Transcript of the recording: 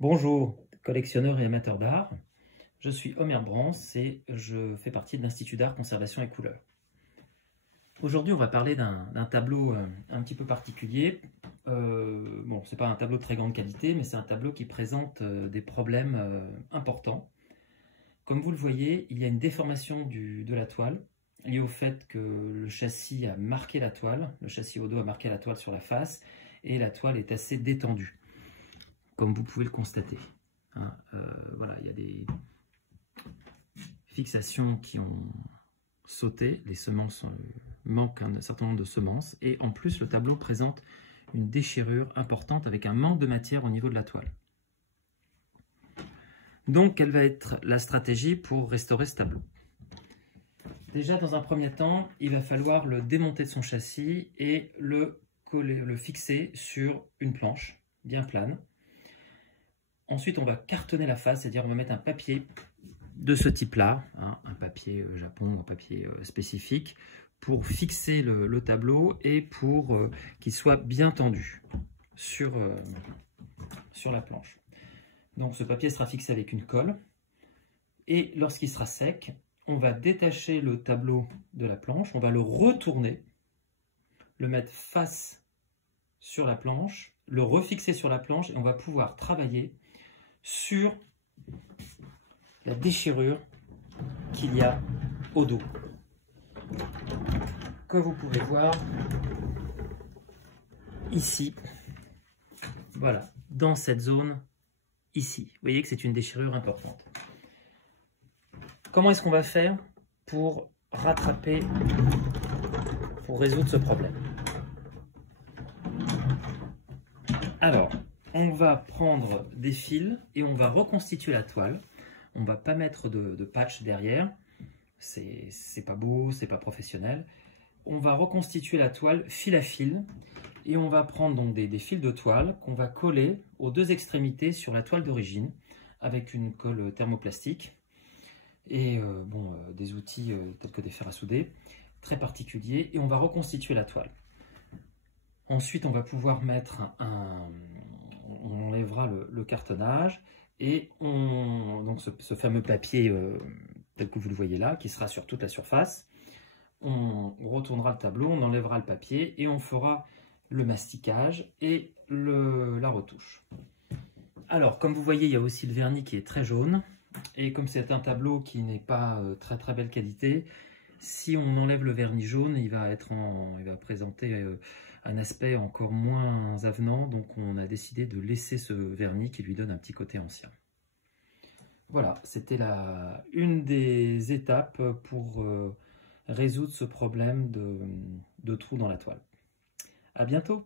Bonjour, collectionneurs et amateurs d'art. Je suis Omer Brance et je fais partie de l'Institut d'art, conservation et couleurs. Aujourd'hui, on va parler d'un tableau un petit peu particulier. Bon, c'est pas un tableau de très grande qualité, mais c'est un tableau qui présente des problèmes importants. Comme vous le voyez, il y a une déformation de la toile liée au fait que le châssis a marqué la toile, le châssis au dos a marqué la toile sur la face et la toile est assez détendue, comme vous pouvez le constater. Voilà, il y a des fixations qui ont sauté, les semences manquent un certain nombre de semences, et en plus le tableau présente une déchirure importante avec un manque de matière au niveau de la toile. Donc, quelle va être la stratégie pour restaurer ce tableau? Déjà, dans un premier temps, il va falloir le démonter de son châssis et le fixer sur une planche bien plane. Ensuite, on va cartonner la face, c'est-à-dire on va mettre un papier de ce type-là, un papier Japon, un papier spécifique, pour fixer le tableau et pour qu'il soit bien tendu sur la planche. Donc ce papier sera fixé avec une colle et lorsqu'il sera sec, on va détacher le tableau de la planche, on va le retourner, le mettre face sur la planche, le refixer sur la planche et on va pouvoir travailler sur la déchirure qu'il y a au dos, que vous pouvez voir ici, voilà, dans cette zone ici. Vous voyez que c'est une déchirure importante. Comment est-ce qu'on va faire pour rattraper, pour résoudre ce problème? Alors, on va prendre des fils et on va reconstituer la toile. On ne va pas mettre de patch derrière, c'est pas beau, c'est pas professionnel. On va reconstituer la toile fil à fil et on va prendre donc des fils de toile qu'on va coller aux deux extrémités sur la toile d'origine avec une colle thermoplastique et des outils tels que des fers à souder très particuliers, et on va reconstituer la toile. Ensuite, on va pouvoir mettre on enlèvera le cartonnage et donc ce fameux papier tel que vous le voyez là, qui sera sur toute la surface. On retournera le tableau, on enlèvera le papier et on fera le masticage et la retouche. Alors, comme vous voyez, il y a aussi le vernis qui est très jaune. Et comme c'est un tableau qui n'est pas très belle qualité, si on enlève le vernis jaune, il va présenter un aspect encore moins avenant. Donc on a décidé de laisser ce vernis qui lui donne un petit côté ancien. Voilà, c'était une des étapes pour résoudre ce problème de trou dans la toile. À bientôt!